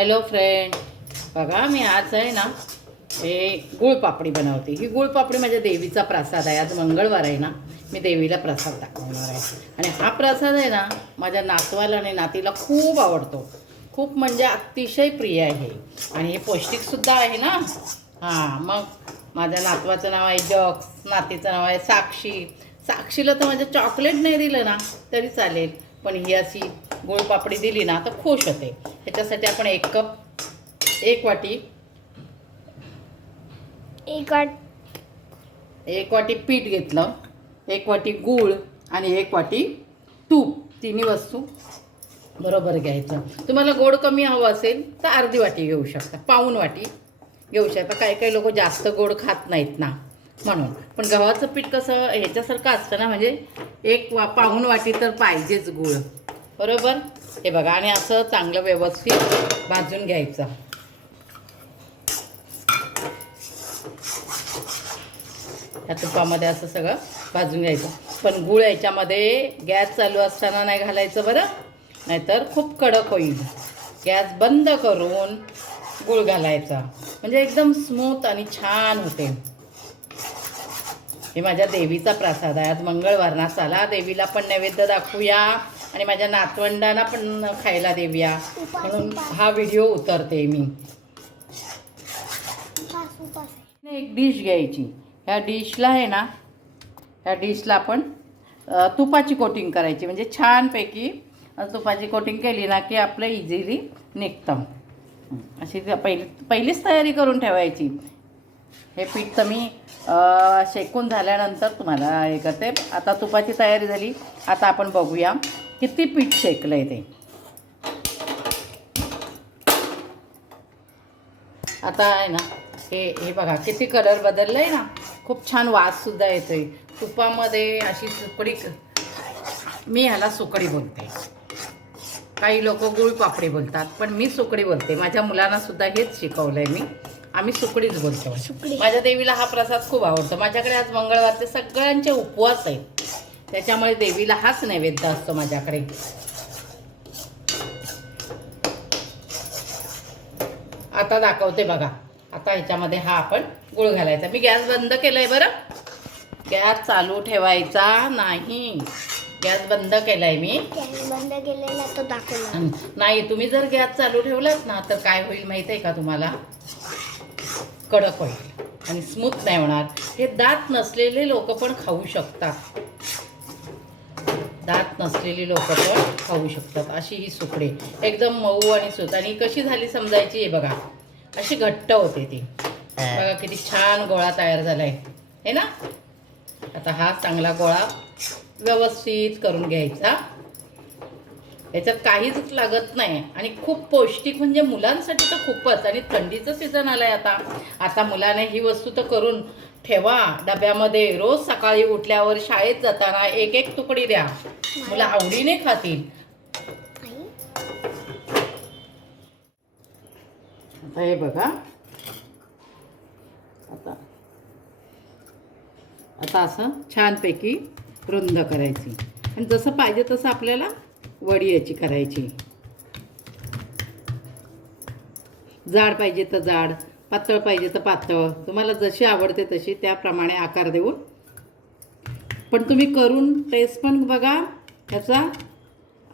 Hello friend, बघा मी आज आहे ना हे गुळपापडी बनवते. ही गुळपापडी माझ्या देवीचा प्रसाद आहे. आज मंगळवार आहे ना, मी देवीला प्रसाद दाखवणार आहे. आणि हा प्रसाद आहे ना माझ्या नातवाला आणि नातीला खूप आवडतो. खूप म्हणजे अतिशय प्रिय आहे आणि हे पौष्टिकसुद्धा आहे ना. हां, मग माझ्या नातवाचं नाव आहे जग, नातीचं नाव आहे साक्षी. साक्षीला तर माझं चॉकलेट नाही दिलं ना तरी चालेल, पण ही अशी गुळपापडी दिली ना तर खुश होते. ह्याच्यासाठी आपण एक वाटी पीठ घेतलं, 1 वाटी गूळ आणि 1 वाटी तूप. तिन्ही वस्तू बरोबर घ्यायचं. तुम्हाला गोड कमी हवं असेल तर अर्धी वाटी घेऊ शकता, पाऊण वाटी घेऊ शकता. काही लोक जास्त गोड खात नाहीत ना, म्हणून. पण गव्हाचं पीठ कसं ह्याच्यासारखं असतं ना, म्हणजे पाऊण वाटी तर पाहिजेच गूळ, बरोबर. हे बघा, आणि असं चांगलं व्यवस्थित भाजून घ्यायचं. या तुपामध्ये असं सगळं भाजून घ्यायचं. पण गूळ याच्यामध्ये गॅस चालू असताना नाही घालायचं बरं, नाहीतर खूप कडक होईल. गॅस बंद करून गूळ घालायचा, म्हणजे एकदम स्मूथ आणि छान होते. हे माझ्या देवीचा प्रसाद आहे. आज मंगळवार ना, चला देवीला पण नैवेद्य दाखवूया आणि माझ्या नातवंडांना पण खायला देऊया, म्हणून हा व्हिडिओ उतरते मी. एक डिश घ्यायची. ह्या डिशला आहे ना, ह्या डिशला आपण तुपाची कोटिंग करायची, म्हणजे छानपैकी तुपाची कोटिंग केली ना की आपलं इझिली निघतं. अशी पहिलीच तयारी करून ठेवायची. हे पीठ तर मी शेकून झाल्यानंतर तुम्हाला हे करते. आता तुपाची तयारी झाली. आता आपण बघूया किती पीठ शेकलं आहे ते. आता आहे ना हे बघा किती कलर बदलला आहे ना. खूप छान वाससुद्धा येतो आहे तुपामध्ये. अशी सुकडी, मी ह्याला सुकडी बोलते. काही लोक गुळपापडी बोलतात, पण मी सुकडी बोलते. माझ्या मुलांना सुद्धा हेच शिकवलं आहे मी. आम्ही सुकडीच बोलतो. माझ्या देवीला हा प्रसाद खूप आवडतो. माझ्याकडे आज मंगळवारचे सगळ्यांचे उपवास आहेत, त्याच्यामुळे देवीला हाच नैवेद्य असतो माझ्याकडे. आता दाखवते बघा. आता ह्याच्यामध्ये हा आपण गुळ घालायचा. मी गॅस बंद केलाय बरं, गॅस चालू ठेवायचा नाही. गॅस बंद केलाय मी. गॅस बंद केलेला तो दाखवला नाही, तुम्ही जर गॅस चालू ठेवलात ना तर काय होईल माहिती आहे का तुम्हाला? कडक होईल आणि स्मूथ नाही होणार. हे दात नसलेले लोक पण खाऊ शकतात. दात नसलेली लोक पण खाऊ शकतात. अशी ही सुकडी एकदम मऊ आणि सुत. आणि कशी झाली समजायची, हे बघा अशी घट्ट होते ती. बघा किती छान गोळा तयार झालाय है ना. आता हा चांगला गोळा व्यवस्थित करून घ्यायचा. याच्यात काहीच लागत नाही आणि खूप पौष्टिक, म्हणजे मुलांसाठी तर खूपच. आणि थंडीचं सीझन आलंय आता मुलाने ही वस्तू तर करून ठेवा डब्यामध्ये. रोज सकाळी उठल्यावर शाळेत जाताना एक तुकडी द्या, मुलं आवडीने खातील. आता हे बघा, आता असं छानपैकी रुंद करायची आणि जसं पाहिजे तसं आपल्याला वडी याची करायची. जाड पाहिजे तर जाड, पातळ पाहिजे तर पातळ, तुम्हाला जशी आवडते तशी त्याप्रमाणे आकार देऊन. पण तुम्ही करून टेस्ट पण बघा ह्याचा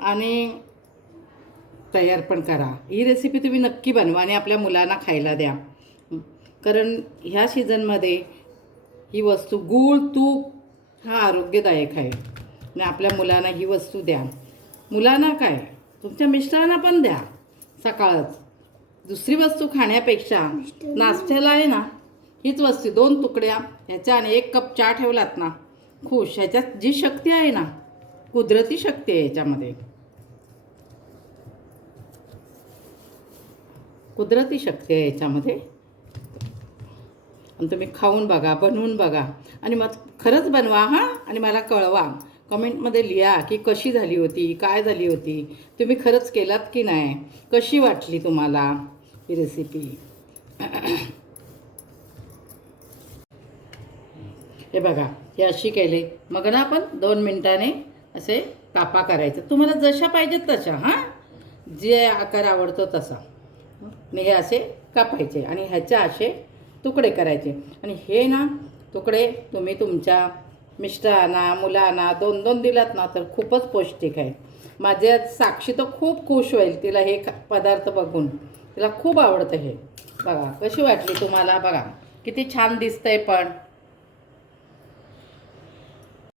आणि तयार पण करा. ही रेसिपी तुम्ही नक्की बनवा आणि आपल्या मुलांना खायला द्या, कारण ह्या सीझनमध्ये ही वस्तू गूळ तूप हा आरोग्यदायक आहे. आणि आपल्या मुलांना ही वस्तू द्या. मुलांना काय, तुमच्या मिस्टरांना पण द्या. सकाळच दुसरी वस्तू खाण्यापेक्षा नाश्त्याला आहे ना हीच वस्तू, 2 तुकड्या ह्याच्या आणि 1 कप चहा ठेवलात ना, खुश. ह्याच्यात जी शक्ती आहे ना, कुदरती शक्ती आहे याच्यामध्ये, कुदरती शक्ती आहे याच्यामध्ये. आणि तुम्ही खाऊन बघा, बनवून बघा आणि मग खरंच बनवा हां, आणि मला कळवा. कमेंटमध्ये लिहा की कशी झाली होती, काय झाली होती, तुम्ही खरंच केलात की नाही, कशी वाटली तुम्हाला ही रेसिपी. हे बघा, हे अशी केले. मग ना आपण 2 मिनिटाने असे कापा करायचं, तुम्हाला जशा पाहिजेत तशा. हां, जे आकार आवडतो तसा. आणि हे असे कापायचे आणि ह्याच्या असे तुकडे करायचे. आणि हे ना तुकडे तुम्ही तुमच्या मिस्टरांना मुलांना 2-2 दिलात ना तर खूपच पौष्टिक आहे. माझ्या साक्षी तर खूप खुश होईल तिला हे पदार्थ बघून. तिला खूप आवडतं हे. बघा कशी वाटली तुम्हाला? बघा किती छान दिसतंय पण.